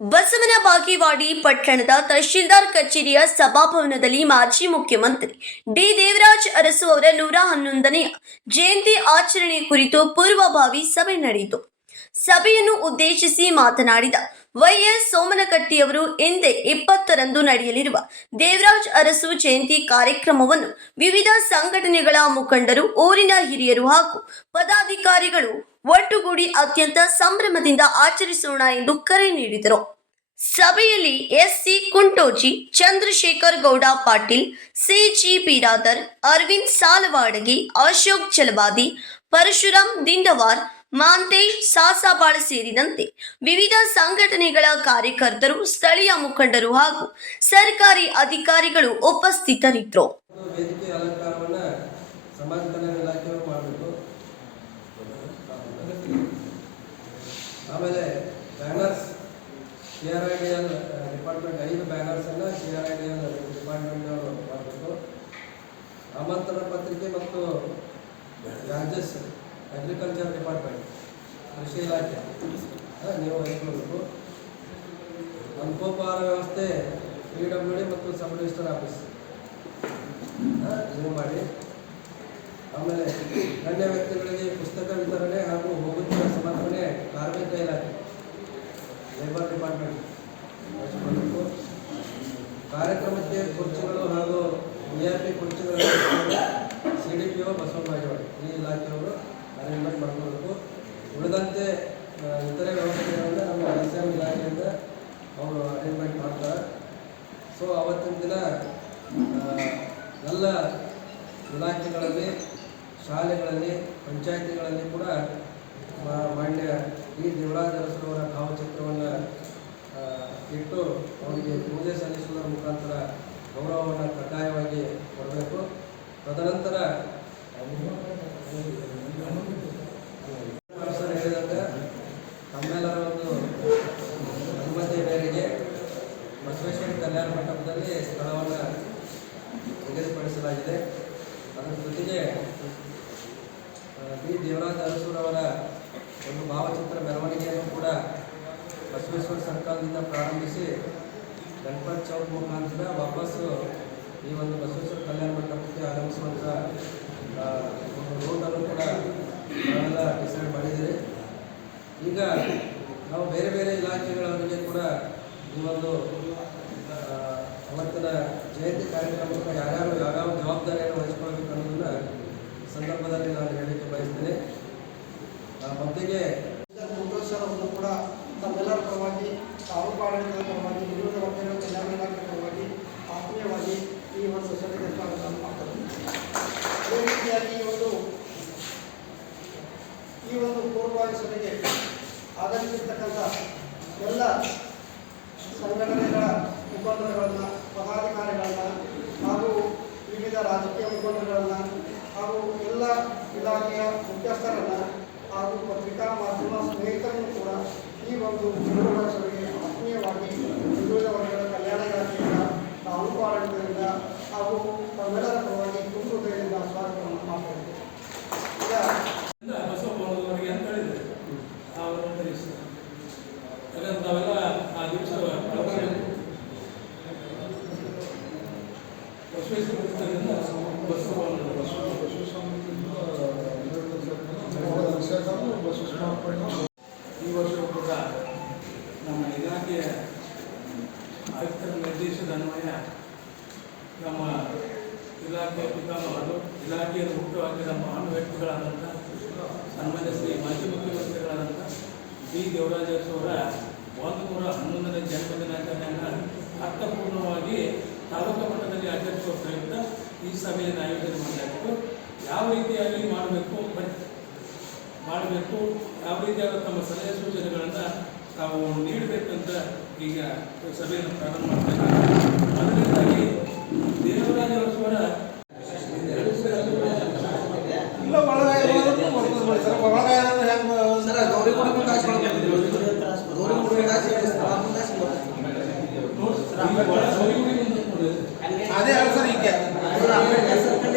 ಬಸವನ ಬಾಗೇವಾಡಿ ಪಟ್ಟಣದ ತಹಶೀಲ್ದಾರ್ ಕಚೇರಿಯ ಸಭಾಭವನದಲ್ಲಿ ಮಾಜಿ ಮುಖ್ಯಮಂತ್ರಿ ಡಿ ದೇವರಾಜ ಅರಸು ಅವರ 111ನೇ ಜಯಂತಿ ಆಚರಣೆ ಕುರಿತು ಪೂರ್ವಭಾವಿ ಸಭೆ ನಡೆಯಿತು. ಸಭೆಯನ್ನು ಉದ್ದೇಶಿಸಿ ಮಾತನಾಡಿದ ವೈಎಸ್ ಸೋಮನಕಟ್ಟಿಯವರು ಇಂದೇ 20ರಂದು ನಡೆಯಲಿರುವ ದೇವರಾಜ ಅರಸು ಜಯಂತಿ ಕಾರ್ಯಕ್ರಮವನ್ನು ವಿವಿಧ ಸಂಘಟನೆಗಳ ಮುಖಂಡರು, ಊರಿನ ಹಿರಿಯರು ಹಾಗೂ ಪದಾಧಿಕಾರಿಗಳು ಒಟ್ಟುಗೂಡಿ ಅತ್ಯಂತ ಸಂಭ್ರಮದಿಂದ ಆಚರಿಸೋಣ ಎಂದು ಕರೆ ನೀಡಿದರು. ಸಭೆಯಲ್ಲಿ ಎಸ್ಸಿ ಕುಂಟೋಜಿ, ಚಂದ್ರಶೇಖರ್ ಗೌಡ ಪಾಟೀಲ್, ಸಿಜಿ ಬಿರಾದರ್, ಅರವಿಂದ್ ಸಾಲವಾಡಗಿ, ಅಶೋಕ್ ಚಲವಾದಿ, ಪರಶುರಾಮ್ ದಿಂಡವಾರ್, ಮಾಂತೇಶ್ ಸಾಸಾಬಾಳ ಸೇರಿದಂತೆ ವಿವಿಧ ಸಂಘಟನೆಗಳ ಕಾರ್ಯಕರ್ತರು, ಸ್ಥಳೀಯ ಮುಖಂಡರು ಹಾಗೂ ಸರ್ಕಾರಿ ಅಧಿಕಾರಿಗಳು ಉಪಸ್ಥಿತರಿದ್ದರು. ಆಮೇಲೆ banners CRIDL department 5 ಬ್ಯಾನರ್ಸನ್ನು CRIDL department ಅವರು ಮಾಡಬೇಕು. ಆಮಂತ್ರಣ ಪತ್ರಿಕೆ ಮತ್ತು ಚಾರ್ಜಸ್ ಅಗ್ರಿಕಲ್ಚರ್ ಡಿಪಾರ್ಟ್ಮೆಂಟ್, ಕೃಷಿ ಇಲಾಖೆ ನೀವು ವಹಿಸ್ಕೊಳ್ಬೇಕು. ಅನುಕೋಪಹಾರ ವ್ಯವಸ್ಥೆ PWD ಮತ್ತು ಸಬ್ ರಿಜಿಸ್ಟರ್ ಆಫೀಸ್ ನೀವು ಮಾಡಿ. ಆಮೇಲೆ ಗಣ್ಯ ವ್ಯಕ್ತಿಗಳಿಗೆ ಪುಸ್ತಕ ವಿತರಣೆ ಹಾಗೂ ಹೋಗುತ್ತಿರುವ ಸಮರ್ಪಣೆ ಕಾರ್ಮಿಕ ಇಲಾಖೆ, ಲೇಬರ್ ಡಿಪಾರ್ಟ್ಮೆಂಟ್ ವಹಿಸಿಕೊಳ್ಳಬೇಕು. ಕಾರ್ಯಕ್ರಮಕ್ಕೆ ಕುರ್ಚಿಗಳು ಹಾಗೂ VIP ಕುರ್ಚಿಗಳನ್ನು CDPO ಬಸವ ಬಾಗೇವಾಡಿ ಈ ಇಲಾಖೆಯವರು ಅರೇಂಜ್ಮೆಂಟ್ ಮಾಡ್ಕೊಳ್ಬೇಕು. ಉಳಿದಂತೆ ಇತರೆ ವ್ಯವಸ್ಥೆಗಳನ್ನು ನಮ್ಮ SM ಇಲಾಖೆಯಿಂದ ಅವರು ಅರೇಂಜ್ಮೆಂಟ್ ಮಾಡ್ತಾರೆ. ಸೊ ಅವತ್ತಿನ ದಿನ ಎಲ್ಲ ಇಲಾಖೆಗಳಲ್ಲಿ, ಶಾಲೆಗಳಲ್ಲಿ, ಪಂಚಾಯಿತಿಗಳಲ್ಲಿ ಕೂಡ ಮಾನ್ಯ ಡಿ ದೇವರಾಜ ಅರಸರವರ ಭಾವಚಿತ್ರವನ್ನು ಇಟ್ಟು ಅವರಿಗೆ ಪೂಜೆ ಸಲ್ಲಿಸುವುದರ ಮುಖಾಂತರ ಗೌರವವನ್ನು ಕಡ್ಡಾಯವಾಗಿ ಕೊಡಬೇಕು. ತದನಂತರ ಹೇಳಿದಾಗ ತಮ್ಮೆಲ್ಲರ ಒಂದು ಅನುಮತಿ ಮೇರೆಗೆ ಬಸವೇಶ್ವರ ಕಲ್ಯಾಣ ಮಂಟಪದಲ್ಲಿ ಸ್ಥಳವನ್ನು ನಿಗದಿಪಡಿಸಲಾಗಿದೆ. ಅದರ ಜೊತೆಗೆ ಡಿ ದೇವರಾಜ ಅರಸರವರ ಒಂದು ಭಾವಚಿತ್ರ ಮೆರವಣಿಗೆಯನ್ನು ಕೂಡ ಬಸವೇಶ್ವರ ಸರ್ಕಲ್ನಿಂದ ಪ್ರಾರಂಭಿಸಿ ಗಣಪತ್ ಚೌಕ್ ಮುಖಾಂತರ ವಾಪಸ್ಸು ಈ ಒಂದು ಬಸವೇಶ್ವರ ಕಲ್ಯಾಣ ಮಂಟಪಕ್ಕೆ ಆಗಮಿಸುವಂಥ ಒಂದು ರೋಡನ್ನು ಕೂಡ ನಾವೆಲ್ಲ ಡಿಸೈಡ್ ಮಾಡಿದ್ದೀರಿ. ಈಗ ನಾವು ಬೇರೆ ಬೇರೆ ಇಲಾಖೆಗಳವರಿಗೆ ಕೂಡ ಈ ಒಂದು ಅವತ್ತಿನ ಜಯಂತಿ ಕಾರ್ಯಕ್ರಮಕ್ಕೆ ಯಾರ್ಯಾರು ಯಾವ್ಯಾವ ಜವಾಬ್ದಾರಿಯನ್ನು ವಹಿಸ್ಕೊಳ್ಬೇಕು ಅನ್ನೋದನ್ನು ಸಂದರ್ಭದಲ್ಲಿ ನಾನು ಹೇಳಲಿಕ್ಕೆ ಬಯಸ್ತೇನೆ. ಮೊದಲಿಗೆ ಅವರನ್ನು ಕೂಡ ತಮ್ಮೆಲ್ಲರ ಪರವಾಗಿ, ತಾಲೂಕು ಆಡಳಿತದ ಪರವಾಗಿ, ವಿವಿಧ ವರ್ಗಗಳ ಕಲ್ಯಾಣ ಇಲಾಖೆ ಪರವಾಗಿ ಆತ್ಮೀಯವಾಗಿ ಈ ಒಂದು ಸಭೆಗೆ ಸ್ವಾಗತವನ್ನು ಮಾಡ್ತಾರೆ. ಅದೇ ರೀತಿಯಾಗಿ ಈ ಒಂದು ಪೂರ್ವಭಾವಿ ಸಭೆಗೆ ಆಗಮಿಸಿರ್ತಕ್ಕಂಥ ಎಲ್ಲ ಸಂಘಟನೆಗಳ ಮುಖಂಡರುಗಳನ್ನು, ಪದಾಧಿಕಾರಿಗಳನ್ನು ಹಾಗೂ ವಿವಿಧ ರಾಜಕೀಯ ಮುಖಂಡರುಗಳನ್ನು ಹಾಗೂ ಎಲ್ಲ ಇಲಾಖೆಯ ಮುಖ್ಯಸ್ಥರನ್ನು ಹಾಗೂ ಪತ್ರಿಕಾ ಮಾಧ್ಯಮ ಸ್ನೇಹಿತರನ್ನು ಕೂಡ ಈ ಒಂದು ಪೂರ್ವಭಾವಿ ಸಭೆಗೆ ಆತ್ಮೀಯವಾಗಿ ವಿವಿಧ ವರ್ಗಗಳ ಕಲ್ಯಾಣ ಇಲಾಖೆಯಿಂದ, ತಾಲೂಕು ಆಡಳಿತದಿಂದ ಹಾಗೂ ತಮ್ಮೆಲ್ಲರ ಪರವಾಗಿ ತುಂಬ ಹೃದಯದಿಂದ ಸ್ವಾಗತವನ್ನು ಮಾಡ್ತಾರೆ. ಈಗ ಬಸವಣ್ಣವರಿಗೆ ಅಂತ ಹೇಳಿದರೆ ನಾವೆಲ್ಲ ಆ ದಿವಸ ಈ ವರ್ಷವೂ ಕೂಡ ನಮ್ಮ ಇಲಾಖೆಯ ಆಯುಕ್ತರ ನಿರ್ದೇಶದ ಅನ್ವಯ ನಮ್ಮ ಇಲಾಖೆಯ ಪಿತಾಮಹರು, ಇಲಾಖೆಯನ್ನು ಮುಖ್ಯವಾಗಿ ಮಹಾನ್ ವ್ಯಕ್ತಿಗಳಾದಂಥ ಸನ್ಮಾನ್ಯ ಶ್ರೀ ಮಾಜಿ ಮುಖ್ಯಮಂತ್ರಿಗಳಾದಂಥ ಡಿ ದೇವರಾಜ ಅರಸು ಅವರ 111ನೇ ಜನ್ಮ ದಿನಾಚರಣೆಯನ್ನು ಅರ್ಥಪೂರ್ಣವಾಗಿ ತಾಲೂಕು ಮಟ್ಟದಲ್ಲಿ ಆಚರಿಸುವ ಪ್ರಯುಕ್ತ ಈ ಸಭೆಯನ್ನು ಆಯೋಜನೆ ಮಾಡಲಾಗಿತ್ತು. ಯಾವ ರೀತಿಯಾಗಿ ಮಾಡಬೇಕು, ಯಾವ ರೀತಿಯಾದ ತಮ್ಮ ಸಲಹೆ ಸೂಚನೆಗಳನ್ನು ತಾವು ನೀಡಬೇಕಂತ ಈಗ ಸಭೆಯನ್ನು ಪ್ರಾರಂಭ ಮಾಡ್ತಾರೆ. ಅದರಿಂದಾಗಿ ದೇವರಾಜ ಅರಸು ಅವರ